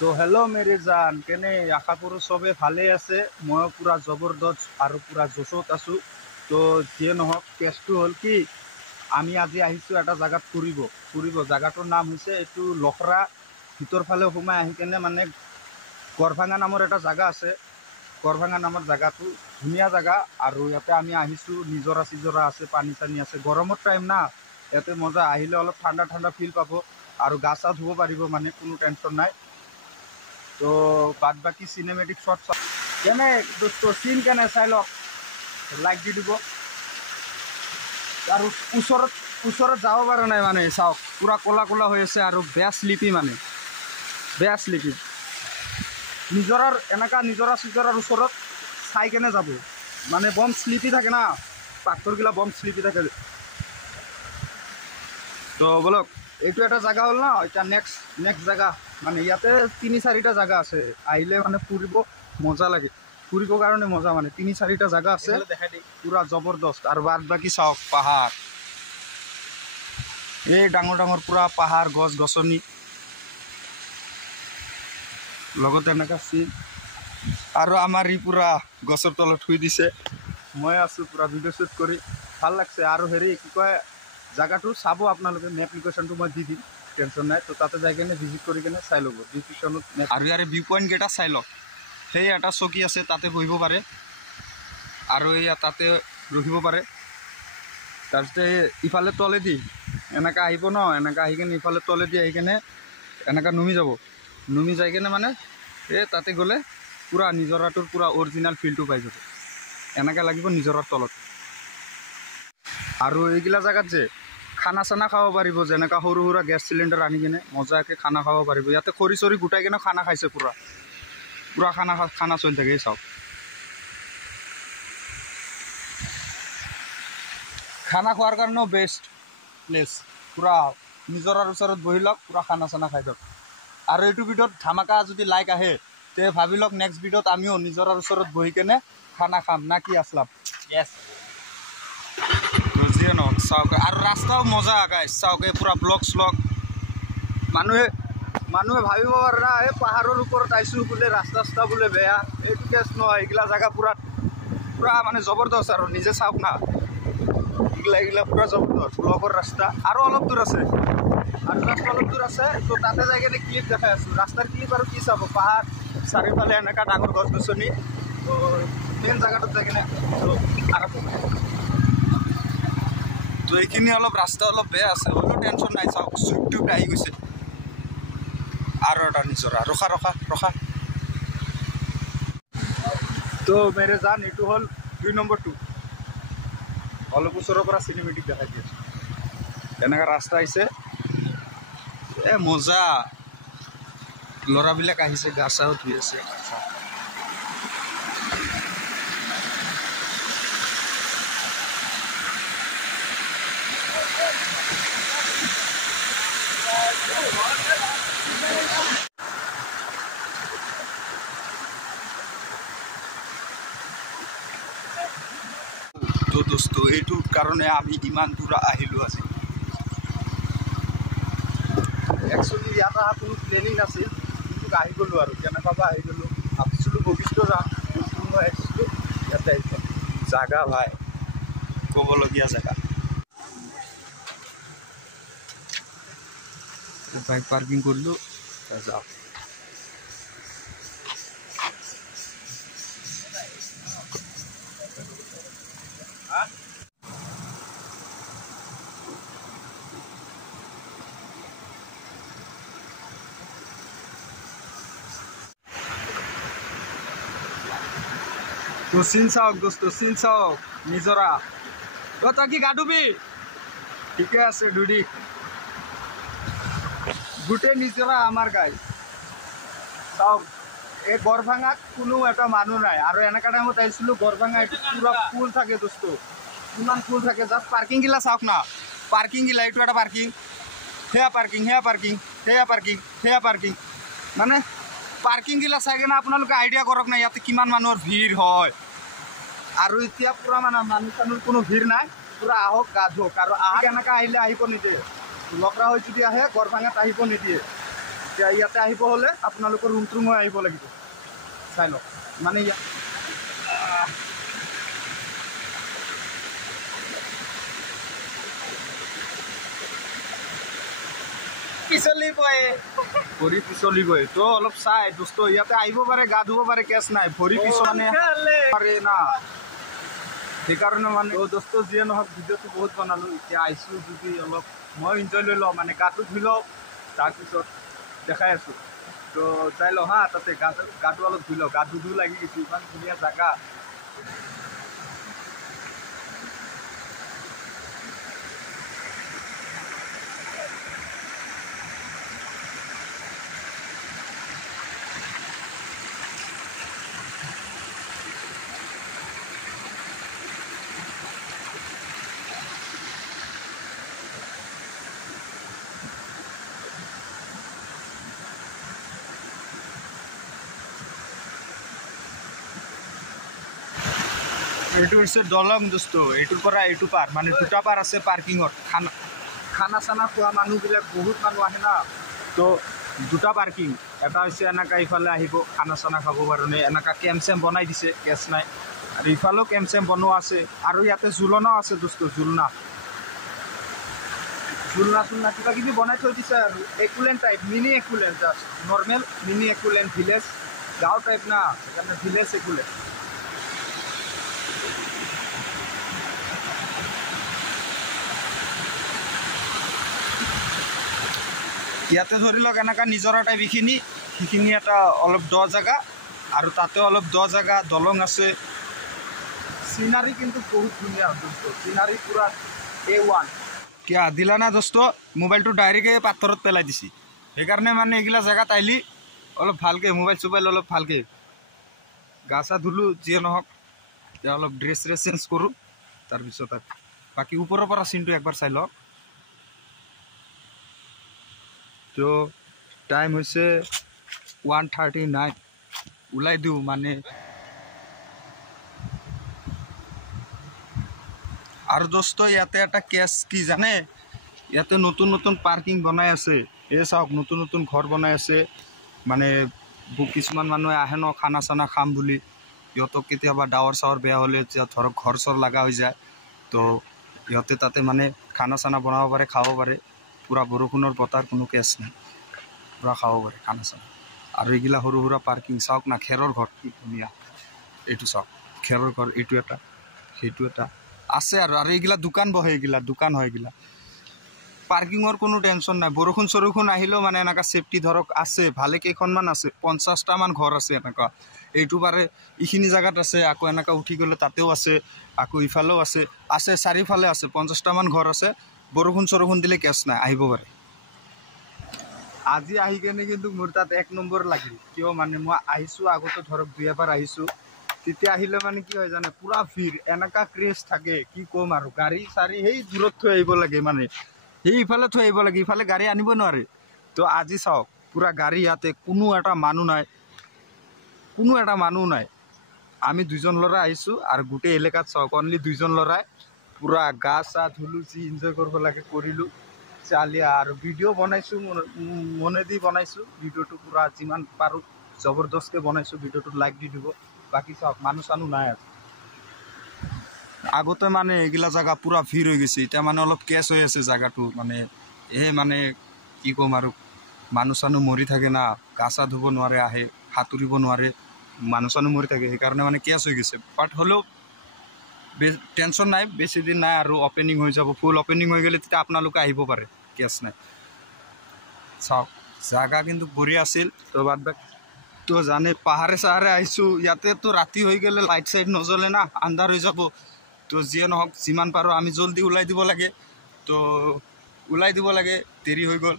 তো হেল্ল' মেৰি জান কেনে আশা কৰোঁ চবে ভালেই আছে। মই পূৰা জবৰদস্ত আৰু পূৰা জোচত আছোঁ। তো যিয়ে নহওক কেছটো হ'ল কি, আমি আজি আহিছোঁ এটা জেগাত ফুৰিব জেগাটোৰ নাম হৈছে এইটো লখৰা ভিতৰ ফালে সোমাই আহি কেনে মানে গড়ভাঙা নামৰ এটা জেগা আছে। গড়ভাঙা নামৰ জেগাটো ধুনীয়া জেগা আৰু ইয়াতে আমি আহিছোঁ। নিজৰা চিজৰা আছে, পানী চানী আছে, গৰমৰ টাইম না, ইয়াতে মজা। আহিলে অলপ ঠাণ্ডা ঠাণ্ডা ফিল পাব আৰু গা চা ধুব পাৰিব, মানে কোনো টেনশ্যন নাই। তো বাদ বাকী চিনেমেটিক শ্বট কেনে দোস্ত চিন কেনে চাই লওক, লাইক দি দিব। আৰু ওচৰত যাব পৰা নাই, মানে চাওক পূৰা ক'লা ক'লা হৈ আছে আৰু বেয়া শ্লিপি, মানে বেয়া শ্লিপি। নিজৰা চিজৰাৰ ওচৰত চাই কেনে যাব, মানে বম শ্লিপি থাকে না, পাথৰগিলা বম শ্লিপি থাকে। তো বলক, এইটো এটা জেগা হ'ল ন। এতিয়া নেক্সট জেগা, মানে ইয়াতে 3-4টা জেগা আছে। আহিলে মানে ফুৰিব মজা লাগে, ফুৰিবৰ কাৰণে মজা, মানে 3-4টা জেগা আছে পূৰা জবৰদস্ত। আৰু বাদ বাকী চাওক পাহাৰ, এই ডাঙৰ ডাঙৰ পূৰা পাহাৰ, গছ গছনি, লগতে এনেকুৱা চিন। আৰু আমাৰ ই পূৰা গছৰ তলত শুই দিছে, মই আছোঁ পূৰা ভিডিঅ' শ্বুট কৰি, ভাল লাগছে। আৰু হেৰি কি কয়, জেগাটো চাব আপোনালোকে, মেপ লোকেশ্যনটো মই দি দিম, টেনশ্যন নাই। তো তাতে যাই কেনে ভিজিট কৰি কেনে চাই ল'ব ডিছক্ৰিপশ্যনত। আৰু ইয়াৰে ভিউ পইণ্টকেইটা চাই লওক। সেই এটা চকী আছে, তাতে বহিব পাৰে, আৰু এয়া তাতে ৰখিব পাৰে। তাৰপিছতে ইফালে তলেদি এনেকৈ আহিব ন, এনেকৈ আহি কেনে ইফালে তলেদি আহি কেনে এনেকৈ নুমি যাই কেনে মানে এই তাতে গ'লে পূৰা নিজৰাটোৰ পূৰা অৰিজিনেল ফিলটো পাই যাব। এনেকৈ লাগিব নিজৰাৰ তলত। আৰু এইগিলা জেগাত যে খানা চানা খাব পাৰিব, যেনেকৈ সৰু সুৰা গেছ চিলিণ্ডাৰ আনি কিনে মজাকৈ খানা খাব পাৰিব। ইয়াতে খৰি চৰি গোটাই কিনে খানা খাইছে, পূৰা খানা চলি থাকে। এই চাওক, খানা খোৱাৰ কাৰণেও বেষ্ট প্লেচ। পূৰা নিজৰাৰ ওচৰত বহি লওক, পূৰা খানা চানা খাই দিয়ক। আৰু এইটো ভিডিঅ'ত ধামাকা যদি লাইক আহে, তে ভাবি লওক নেক্সট ভিডিঅ'ত আমিও নিজৰাৰ ওচৰত বহি কেনে খানা খাম, না কি আসলাম? য়েছ। যিয়ে নহওক চাওক, আৰু ৰাস্তাও মজা গাইছ, চাওক এই পূৰা ব্লক শ্লক। মানুহে ভাবিব পাৰে না, এই পাহাৰৰ ওপৰত আহিছোঁ বোলে ৰাস্তা বোলে বেয়া। এইটো কেছ নহয়, এইগিলা জেগা পূৰা মানে জবৰদস্ত। আৰু নিজে চাওক না, এইগিলা পূৰা জবৰদস্ত ব্লকৰ ৰাস্তা। আৰু অলপ দূৰ আছে, তো তাতে যাই কিনে ক্লিপ দেখাই আছোঁ, ৰাস্তাৰ ক্লিপ। আৰু কি চাব, পাহাৰ চাৰিওফালে এনেকুৱা ডাঙৰ গছ গছনি। তো মেইন জেগাটোত যাই কিনে তো এইখিনি অলপ ৰাস্তা অলপ বেয়া আছে, হ'লেও টেনশ্যন নাই। চাওক চুইপ টুইপ আহি গৈছে। আৰু এটা নিজৰা, ৰখা। তো মেৰে জান, এইটো হ'ল 2 নম্বৰটো। অলপ ওচৰৰ পৰা চিনেমেটিক দেখাই দিয়ে, এনেকুৱা ৰাস্তা আহিছে, মজা। ল'ৰাবিলাক আহিছে, গা চাও ধুই আছে। তো দোস্ত, এইটোৰ কাৰণে আমি ইমান দূৰ আহিলোঁ আজি। একচুৱেলি ইয়াত অহা কোনো প্লেনিং নাছিল, কিন্তু আহি গ'লোঁ। আৰু কেনেকুৱা আহি গ'লোঁ, ভাবিছিলোঁ বশিষ্ঠ যাম, কিন্তু মই আহিছিলোঁ ইয়াতে আহিছোঁ। জাগা ভাই ক'বলগীয়া জেগা। বাইক পাৰ্কিং কৰিলোঁ, যাওঁ। তো চিন চাওক দোস্ত, চিন চাওক, নিজৰা। তই কি গা ধুবি? ঠিকে আছে, ধুৰি। গোটেই নিজৰা আমাৰ গাই। চাওক, এই গড়ভাঙাত কোনো এটা মানুহ নাই। আৰু এনেকুৱা টাইমত আহিছিলোঁ, গড়ভাঙা এইটো পূৰা ফুল থাকে দোস্ত, কিমান ফুল থাকে। জাষ্ট পাৰ্কিংগিলা চাওক না, পাৰ্কিংগিলা। এইটো এটা পাৰ্কিং, সেয়া পাৰ্কিং। মানে পাৰ্কিংগিলা চাই কিনে আপোনালোকে আইডিয়া কৰক না, ইয়াতে কিমান মানুহৰ ভিৰ হয়। আৰু এতিয়া পূৰা মানে মানুহ চানুহৰ কোনো ভিৰ নাই, পূৰা আহক গা ধুৱক। আৰু এনেকৈ আহিলে আহিব নিদিয়ে, লখৰা হৈ যদি আহে গড়ভাঙাত আহিব নিদিয়ে। এতিয়া ইয়াতে আহিব হ'লে আপোনালোকৰ ৰুম হৈ আহিব লাগিব চাই লওক মানে ভৰি পিছলিবই তো অলপ চাই দোস্ত ইয়াতে আহিব পাৰে গা ধুব পাৰে কেছ নাই ভৰি পিছলে পাৰে না সেইকাৰণে মানে দোস্ত যিয়ে নহওক ভিডিঅ'টো বহুত বনালোঁ এতিয়া আহিছোঁ যদি অলপ মই এনজয় লৈ লওঁ মানে গাটো ধুই লওঁ তাৰপিছত দেখাই আছোঁ তো যাই লওঁ হা তাতে গাটো অলপ ধুই লওঁ গা ধুই লাগি গৈছে ইমান ধুনীয়া জেগা এইটো হৈছে দলং দোস্ত এইটোৰ পৰা এইটো পাৰ মানে দুটা পাৰ আছে পাৰ্কিঙত খানা চানা খোৱা মানুহবিলাক বহুত মানুহ আহে না তো দুটা পাৰ্কিং এটা হৈছে এনেকা ইফালে আহিব খানা চানা খাব কাৰণে এনেকা কেম্প চেম্প বনাই দিছে কেছ নাই আৰু ইফালেও কেম্প চেম্প বনোৱা আছে আৰু ইয়াতে জোলনাও আছে দোস্ত জোলনা কিবা কিবি বনাই থৈ দিছে আৰু একুলেণ্ট টাইপ মিনি একুলেণ্ট জাষ্ট নৰ্মেল মিনি একুলেণ্ট ভিলেজ গাঁও টাইপ না সেইকাৰণে ভিলেজ একুলেণ্ট ইয়াতে ধৰি লওক এনেকা নিজৰা টাইপ সেইখিনি এটা অলপ দ জেগা আৰু তাতে অলপ দ জেগা দলং আছে চিনাৰী কিন্তু বহুত ধুনীয়া দোস্ত চিনাৰী পুৰা A1 কিয় দিলা না দোস্ত মোবাইলটো ডাইৰেক্টে পাথৰত পেলাই দিছি সেইকাৰণে মানে এইগিলা জেগাত আহিলি অলপ ভালকৈ মোবাইল অলপ ভালকৈ গা চা ধুলোঁ যিয়ে নহওক এতিয়া অলপ ড্ৰেছ চেঞ্জ কৰোঁ তাৰপিছত বাকী ওপৰৰ পৰা চিনটো একবাৰ চাই লওক তো টাইম হৈছে 1:39 ওলাই দিওঁ মানে আৰু দোস্ত ইয়াতে এটা কেছ কি জানে ইয়াতে নতুন পাৰ্কিং বনাই আছে এই চাওক নতুন ঘৰ বনাই আছে মানে কিছুমান মানুহে আহে ন খানা চানা খাম বুলি ইহঁতক কেতিয়াবা ডাৱৰ চাৱৰ বেয়া হ'লে এতিয়া ধৰক ঘৰ চৰ লগা হৈ যায় তো ইহঁতে তাতে মানে খানা চানা বনাব পাৰে খাব পাৰে পুৰা বৰষুণৰ বতাৰ কোনো কেছ নাই পুৰা খাব পাৰে খানা চানা আৰু এইগিলা সৰু সুৰা পাৰ্কিং চাওক না খেৰৰ ঘৰ কি ধুনীয়া এইটো চাওক খেৰৰ ঘৰ এইটো এটা সেইটো এটা আছে আৰু এইগিলা দোকান বহে দোকান হয় এইগিলা পাৰ্কিঙৰ কোনো টেনশ্যন নাই বৰষুণ আহিলেও মানে এনেকুৱা ছেফটি ধৰক আছে ভালে কেইখনমান আছে 50টামান ঘৰ আছে এনেকুৱা এইটো পাৰে এইখিনি জেগাত আছে আকৌ এনেকুৱা উঠি গ'লে তাতেও আছে আকৌ ইফালেও আছে চাৰিফালে আছে 50টামান ঘৰ আছে বৰষুণ দিলে কেছ নাই আহিব পাৰে আজি আহি কেনে কিন্তু মোৰ তাত 1 নম্বৰ লাগিল কিয় মানে মই আহিছোঁ আগতে ধৰক 2 এবাৰ আহিছোঁ তেতিয়া আহিলে মানে কি হয় জানে পুৰা ভিৰ এনেকা ক্ৰেজ থাকে কি ক'ম আৰু গাড়ী চাৰি সেই দূৰত থৈ আহিব লাগে মানে সেই ইফালে থৈ আহিব লাগে ইফালে গাড়ী আনিব নোৱাৰে তো আজি চাওক পুৰা গাড়ী ইয়াতে কোনো এটা মানুহ নাই আমি 2জন ল'ৰা আহিছোঁ আৰু গোটেই এলেকাত চাওক অনলি 2জন ল'ৰাই পুৰা গা চা ধুলোঁ যি এনজয় কৰিব লাগে কৰিলোঁ চালিয়া আৰু ভিডিঅ' বনাইছোঁ মনেদি বনাইছোঁ ভিডিঅ'টো পুৰা যিমান পাৰোঁ জবৰদস্তকৈ বনাইছোঁ ভিডিঅ'টোত লাইক দি দিব বাকী চাওক মানুহ চানুহ নাই আৰু আগতে মানে এইগিলা জেগা পুৰা ভিৰ হৈ গৈছে এতিয়া মানে অলপ কেছ হৈ আছে জেগাটো মানে মানে কি ক'ম আৰু মানুহ চানুহ মৰি থাকে না গা চা ধুব নোৱাৰে আহে সাঁতুৰিব নোৱাৰে মানুহ চানুহ মৰি থাকে সেইকাৰণে মানে কেছ হৈ গৈছে বাট হ'লেও টেনশ্যন নাই বেছি দিন নাই আৰু অপেনিং হৈ যাব ফুল অপেনিং হৈ গ'লে তেতিয়া আপোনালোকে আহিব পাৰে কেছ নাই চাওক জেগা কিন্তু বঢ়িয়া আছিল তো বাদ বাক তো জানে পাহাৰে চাহাৰে আহিছোঁ ইয়াতেতো ৰাতি হৈ গ'লে লাইট চাইট নজ্বলে না আন্ধাৰ হৈ যাব তো যিয়ে নহওক যিমান পাৰোঁ আমি জল্দি ওলাই দিব লাগে তো ওলাই দিব লাগে দেৰি হৈ গ'ল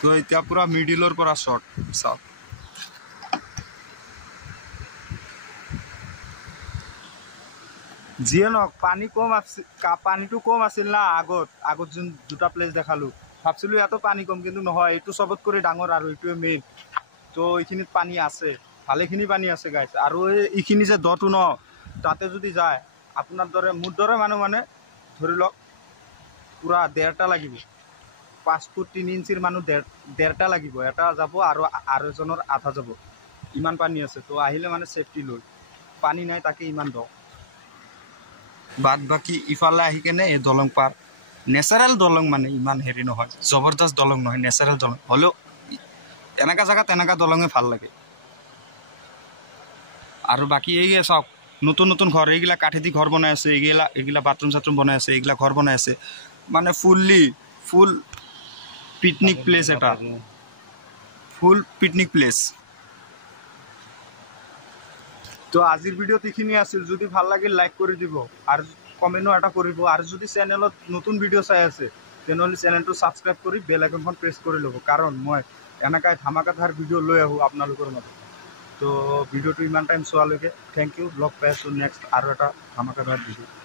তো এতিয়া পুৰা মিডিলৰ পৰা শ্বৰ্ট চাওক যিয়ে নহওক পানীটো কম আছিল না আগত যোন দুটা প্লেচ দেখালোঁ ভাবছিলোঁ ইয়াতো পানী কম কিন্তু নহয় এইটো চবত কৰি ডাঙৰ আৰু এইটোৱে মেইন তো এইখিনিত পানী আছে ভালেখিনি পানী আছে গাইছ আৰু এইখিনি যে দটো ন তাতে যদি যায় আপোনাৰ দৰে মোৰ দৰে মানুহ মানে ধৰি লওক পুৰা 1.5টা লাগিব 5 ফুট 3 ইঞ্চিৰ মানুহ 1.5টা লাগিব এটা যাব আৰু এজনৰ আধা যাব ইমান পানী আছে তো আহিলে মানে সেফটি লৈ পানী নাই তাকে ইমান দ বাদ বাকি ইফালে আহি কেনে এই দলং পাৰ নেচাৰেল দলং মানে ইমান হেৰি নহয় জবৰদস্ত দলং নহয় নেচাৰেল দলং হ'লেও এনেকা জায়গা তেনেকা দলঙে ভাল লাগে আৰু বাকি এই চাওক নতুন নতুন ঘৰ এইগিলা কাঠেদি ঘৰ বনাই আছে এইগিলা বাথৰুম চাথৰুম বনাই আছে এইগিলা ঘৰ বনাই আছে মানে ফুল পিকনিক প্লেস এটা ফুল পিকনিক প্লেস তো আজিৰ ভিডিওত এইখিনি আছিল যদি ভাল লাগিল লাইক কৰি দিব আৰু কমেন্টও এটা কৰিব আৰু যদি চ্যানেলত নতুন ভিডিও চাই আছে তেনেহলে চ্যানেলটো সাবস্ক্ৰাইব কৰি বেল আইকনখন প্ৰেছ কৰি ল'ব কাৰণ মই এনেকাই ধামাকাধাৰ ভিডিও লৈ আহো আপোনালোকৰ মাজত তো ভিডিওটো ইমান টাইম চোৱালৈকে থ্যাংক ইউ লগ পাই আছো নেক্সট আৰু এটা ধামাকাধাৰ ভিডিও